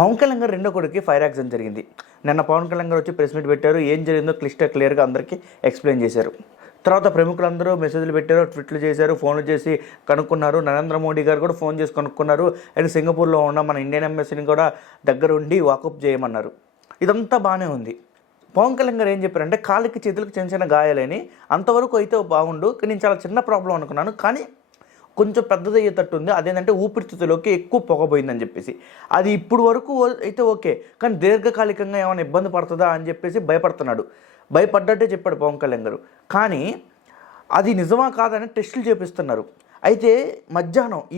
పవన్ కళ్యాణ్ గారు రెండో కొడుకు ఫైర్ యాక్సిడెంట్ జరిగింది. నిన్న పవన్ కళ్యాణ్ గారు వచ్చి ప్రెస్ మీట్ పెట్టారు. ఏం జరిగిందో క్లియర్గా అందరికీ ఎక్స్ప్లెయిన్ చేశారు. తర్వాత ప్రముఖులందరూ మెసేజ్లు పెట్టారు, ట్విట్లు చేశారు, ఫోన్లు చేసి కనుక్కున్నారు. నరేంద్ర మోడీ గారు కూడా ఫోన్ చేసి కనుక్కున్నారు. అండ్ సింగపూర్లో ఉన్న మన ఇండియన్ ఎంబసీని కూడా దగ్గర ఉండి వాకప్ చేయమన్నారు. ఇదంతా బాగానే ఉంది. పవన్ కళ్యాణ్ గారు ఏం చెప్పారంటే కాళ్ళకి చేతులకు చిన్న చిన్న గాయాలని, అంతవరకు అయితే బాగుండు, నేను చాలా చిన్న ప్రాబ్లం అనుకున్నాను, కానీ కొంచెం పెద్దదయ్యేటట్టు ఉంది. అదేంటంటే ఊపిరితిత్తులోకి ఎక్కువ పొగపోయిందని చెప్పేసి. అది ఇప్పుడు వరకు అయితే ఓకే, కానీ దీర్ఘకాలికంగా ఏమైనా ఇబ్బంది పడుతుందా అని చెప్పేసి భయపడుతున్నాడు. భయపడ్డట్టే చెప్పాడు పవన్ కళ్యాణ్ గారు. కానీ అది నిజమా కాదని టెస్టులు చేపిస్తున్నారు. అయితే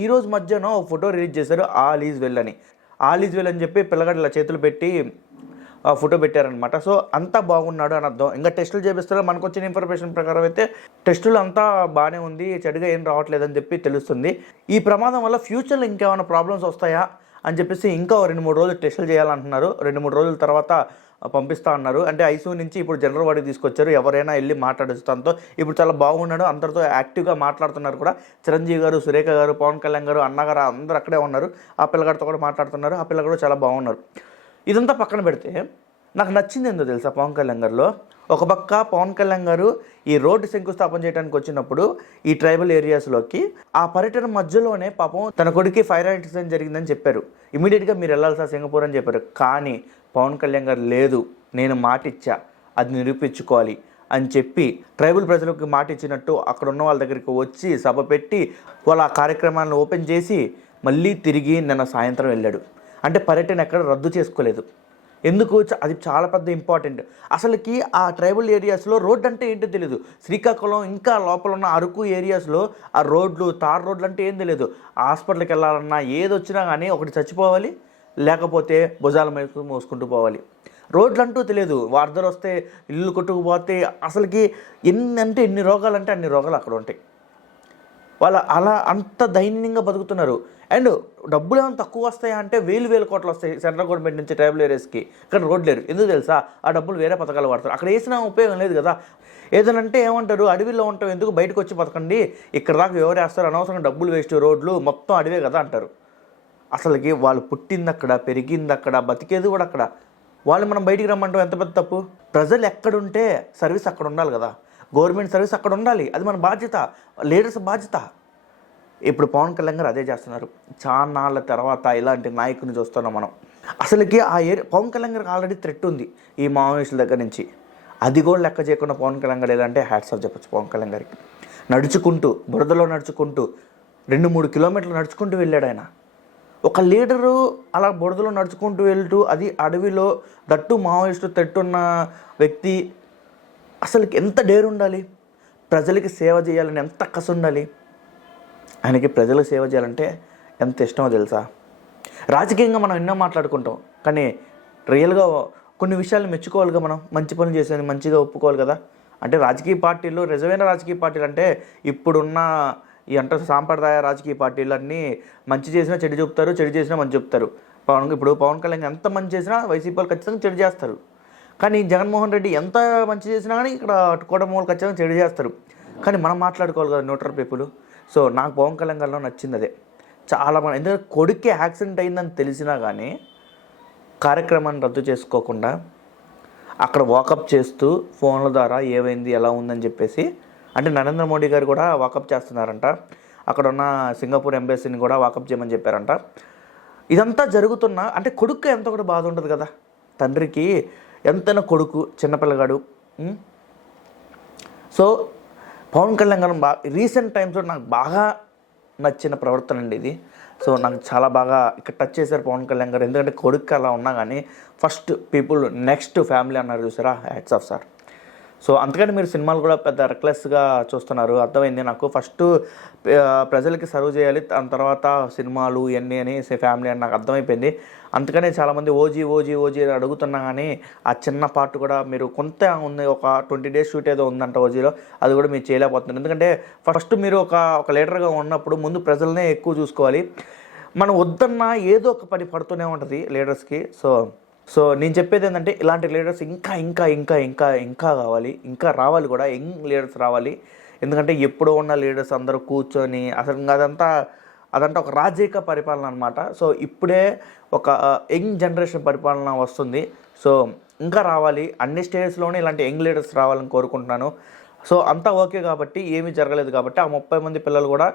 ఈరోజు మధ్యాహ్నం ఒక ఫోటో రిలీజ్ చేశారు, ఆల్ ఈజ్ వెల్ అని చెప్పి పిల్లగాడు ఇలా చేతులు పెట్టి ఫోటో పెట్టారనమాట. సో అంతా బాగున్నాడు అని అర్థం. ఇంకా టెస్టులు చేపిస్తారు. మనకు వచ్చిన ఇన్ఫర్మేషన్ ప్రకారం అయితే టెస్టులు అంతా బాగానే ఉంది, చెడుగా ఏం రావట్లేదని చెప్పి తెలుస్తుంది. ఈ ప్రమాదం వల్ల ఫ్యూచర్లో ఇంకేమైనా ప్రాబ్లమ్స్ వస్తాయా అని చెప్పేసి ఇంకా 2-3 రోజులు టెస్టులు చేయాలంటున్నారు. 2-3 రోజుల తర్వాత పంపిస్తా అన్నారు. అంటే ఐసీయూ నుంచి ఇప్పుడు జనరల్ వార్డుకి తీసుకొచ్చారు. ఎవరైనా వెళ్ళి మాట్లాడచ్చు తనతో. ఇప్పుడు చాలా బాగున్నాడు, అందరితో యాక్టివ్గా మాట్లాడుతున్నారు కూడా. చిరంజీవి గారు, సురేఖ గారు, పవన్ కళ్యాణ్ గారు, అన్నగారు అందరూ అక్కడే ఉన్నారు. ఆ పిల్లగాడితో కూడా మాట్లాడుతున్నారు. ఆ పిల్లగాడు చాలా బాగున్నారు. ఇదంతా పక్కన పెడితే నాకు నచ్చింది ఏందో తెలుసా పవన్ కళ్యాణ్ గారిలో. ఒక పక్క పవన్ కళ్యాణ్ గారు ఈ రోడ్డు శంకుస్థాపన చేయడానికి వచ్చినప్పుడు ఈ ట్రైబల్ ఏరియాస్లోకి ఆ పర్యటన మధ్యలోనే పాపం తన కొడుకు ఫైర్ యాక్సిడెంట్ జరిగిందని చెప్పారు. ఇమీడియట్గా మీరు వెళ్ళాలి సార్ సింగపూర్ అని చెప్పారు. కానీ పవన్ కళ్యాణ్ గారు లేదు, నేను మాట ఇచ్చా, అది నిరూపించుకోవాలి అని చెప్పి ట్రైబల్ ప్రజలకు మాట ఇచ్చినట్టు అక్కడ ఉన్న వాళ్ళ దగ్గరికి వచ్చి సభ పెట్టి వాళ్ళ ఆ కార్యక్రమాలను ఓపెన్ చేసి మళ్ళీ తిరిగి నిన్న సాయంత్రం వెళ్ళాడు. అంటే పర్యటన ఎక్కడ రద్దు చేసుకోలేదు. ఎందుకు? అది చాలా పెద్ద ఇంపార్టెంట్. అసలుకి ఆ ట్రైబల్ ఏరియాస్లో రోడ్డు అంటే ఏంటో తెలియదు. శ్రీకాకుళం ఇంకా లోపల ఉన్న అరకు ఏరియాస్లో ఆ రోడ్లు, తార్ రోడ్లు అంటే ఏం తెలియదు. హాస్పిటల్కి వెళ్ళాలన్నా ఏది వచ్చినా కానీ ఒకటి చచ్చిపోవాలి, లేకపోతే భుజాల మీద మోసుకుంటూ పోవాలి. రోడ్లు అంటూ తెలియదు. వరదలు వస్తే ఇల్లు కొట్టుకుపోతే అసలుకి ఎన్ని రోగాలు అంటే అన్ని రోగాలు అక్కడ ఉంటాయి. వాళ్ళు అలా అంత దైన్యంగా బతుకుతున్నారు. అండ్ డబ్బులు ఏమైనా తక్కువ వస్తాయా అంటే 1000 కోట్లు వస్తాయి సెంట్రల్ గవర్నమెంట్ నుంచి ట్రైబల్ ఏరియాస్కి. కానీ రోడ్లు లేరు. ఎందుకు తెలుసా? ఆ డబ్బులు వేరే పథకాలు వాడతారు. అక్కడ వేసిన ఉపయోగం లేదు కదా. ఏదనంటే ఏమంటారు, అడవిలో ఉంటాం, ఎందుకు బయటకు వచ్చి బతకండి, ఇక్కడ దాకా ఎవరు వేస్తారు, అనవసరంగా డబ్బులు వేస్ట్, రోడ్లు మొత్తం అడవే కదా అంటారు. అసలుకి వాళ్ళు పుట్టింది అక్కడ, పెరిగింది అక్కడ, బతికేది కూడా అక్కడ. వాళ్ళు మనం బయటికి రమ్మంటాం ఎంత పెద్ద తప్పు. ప్రజలు ఎక్కడుంటే సర్వీస్ అక్కడ ఉండాలి కదా. గవర్నమెంట్ సర్వీస్ అక్కడ ఉండాలి. అది మన బాధ్యత, లీడర్స్ బాధ్యత. ఇప్పుడు పవన్ కళ్యాణ్ గారు అదే చేస్తున్నారు. చాన్నాళ్ళ తర్వాత ఇలాంటి నాయకుని చూస్తున్నాం మనం. అసలుకి పవన్ కళ్యాణ్ గారికి ఆల్రెడీ థ్రెట్ ఉంది ఈ మావోయిస్టుల దగ్గర నుంచి. అది కూడా లెక్క చేయకుండా పవన్ కళ్యాణ్ గారు ఏదంటే హ్యాట్స్ ఆఫ్ చెప్పచ్చు పవన్ కళ్యాణ్ గారికి. నడుచుకుంటూ బురదలో నడుచుకుంటూ 2-3 కిలోమీటర్లు నడుచుకుంటూ వెళ్ళాడు ఆయన. ఒక లీడరు అలా బురదలో నడుచుకుంటూ వెళ్తూ, అది అడవిలో, దట్టు మావోయిస్టు తట్టున్న వ్యక్తి, అసలుకి ఎంత డేరు ఉండాలి. ప్రజలకి సేవ చేయాలని ఎంత కసి ఉండాలి. ఆయనకి ప్రజలకు సేవ చేయాలంటే ఎంత ఇష్టమో తెలుసా. రాజకీయంగా మనం ఎన్నో మాట్లాడుకుంటాం, కానీ రియల్గా కొన్ని విషయాలు మెచ్చుకోవాలిగా. మనం మంచి పనులు చేసేది మంచిగా ఒప్పుకోవాలి కదా. అంటే రాజకీయ పార్టీలు, నిజమైన రాజకీయ పార్టీలు అంటే ఇప్పుడున్న ఈ సాంప్రదాయ రాజకీయ పార్టీలు అన్నీ మంచి చేసినా చెడు చెప్తారు, చెడు చేసినా మంచి చెప్తారు. ఇప్పుడు పవన్ కళ్యాణ్ ఎంత మంచి చేసినా వైసీపీ వాళ్ళు ఖచ్చితంగా చెడు చేస్తారు. కానీ జగన్మోహన్ రెడ్డి ఎంత మంచి చేసినా కానీ ఇక్కడ కూటమి ఖచ్చితంగా చెడు చేస్తారు. కానీ మనం మాట్లాడుకోవాలి కదా న్యూట్రల్ పీపుల్. సో నాకు పవన్ కళ్యాణ్ గారిలో నచ్చింది అదే. చాలా మంది, ఎందుకంటే కొడుక్కి యాక్సిడెంట్ అయిందని తెలిసినా కానీ కార్యక్రమాన్ని రద్దు చేసుకోకుండా అక్కడ వాకప్ చేస్తూ ఫోన్ల ద్వారా ఏమైంది, ఎలా ఉందని చెప్పేసి, అంటే నరేంద్ర మోడీ గారు కూడా వాకప్ చేస్తున్నారంట. అక్కడ ఉన్న సింగపూర్ ఎంబసీని కూడా వాకప్ చేయమని చెప్పారంట. ఇదంతా జరుగుతున్నా అంటే కొడుకు ఎంత కూడా బాధ ఉంటుంది కదా. తండ్రికి ఎంతైనా కొడుకు, చిన్నపిల్లగాడు. సో పవన్ కళ్యాణ్ గారు రీసెంట్ టైమ్స్లో నాకు బాగా నచ్చిన ప్రవర్తన అండి ఇది. సో నాకు చాలా బాగా ఇక్కడ టచ్ చేశారు పవన్ కళ్యాణ్ గారు. ఎందుకంటే కొడుకు అలా ఉన్నా కానీ ఫస్ట్ పీపుల్, నెక్స్ట్ ఫ్యామిలీ అన్నారు చూసారా, హ్యాట్స్ ఆఫ్ సార్. సో అందుకని మీరు సినిమాలు కూడా పెద్ద రెక్లెస్గా చూస్తున్నారు, అర్థమైంది నాకు. ఫస్ట్ ప్రజలకి సర్వ్ చేయాలి, దాని తర్వాత సినిమాలు ఇవన్నీ అని ఫ్యామిలీ అని నాకు అర్థమైపోయింది. అందుకనే చాలామంది ఓజీ ఓజీ ఓజీ అని అడుగుతున్నా కానీ ఆ చిన్న పార్ట్ కూడా మీరు కొంత ఉంది, ఒక 20 days షూట్ ఏదో ఉందంట ఓజీలో, అది కూడా మీరు చేయలేకపోతున్నారు. ఎందుకంటే ఫస్ట్ మీరు ఒక లీడర్గా ఉన్నప్పుడు ముందు ప్రజలనే ఎక్కువ చూసుకోవాలి. మనం వద్దన్నా ఏదో ఒక పని పడుతూనే ఉంటుంది లీడర్స్కి. సో నేను చెప్పేది ఏంటంటే ఇలాంటి లీడర్స్ ఇంకా ఇంకా ఇంకా ఇంకా ఇంకా కావాలి, ఇంకా రావాలి కూడా, యంగ్ లీడర్స్ రావాలి. ఎందుకంటే ఎప్పుడో ఉన్న లీడర్స్ అందరూ కూర్చొని అసలు అదంతా అదంటే ఒక రాజకీయ పరిపాలన అనమాట. సో ఇప్పుడే ఒక యంగ్ జనరేషన్ పరిపాలన వస్తుంది. సో ఇంకా రావాలి, అన్ని స్టేట్స్లోనే ఇలాంటి యంగ్ లీడర్స్ రావాలని కోరుకుంటున్నాను. సో అంతా ఓకే కాబట్టి, ఏమీ జరగలేదు కాబట్టి ఆ 30 మంది పిల్లలు కూడా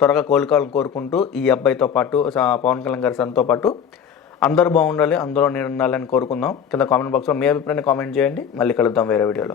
త్వరగా కోలుకోవాలని కోరుకుంటూ, ఈ అబ్బాయితో పాటు పవన్ కళ్యాణ్ గారి సన్తో పాటు అందరూ బాగుండాలి, అందులో నేను ఉండాలని కోరుకుందాం. కింద కామెంట్ బాక్స్లో మీ అభిప్రాయాన్ని కామెంట్ చేయండి. మళ్ళీ కలుద్దాం వేరే వీడియోలో.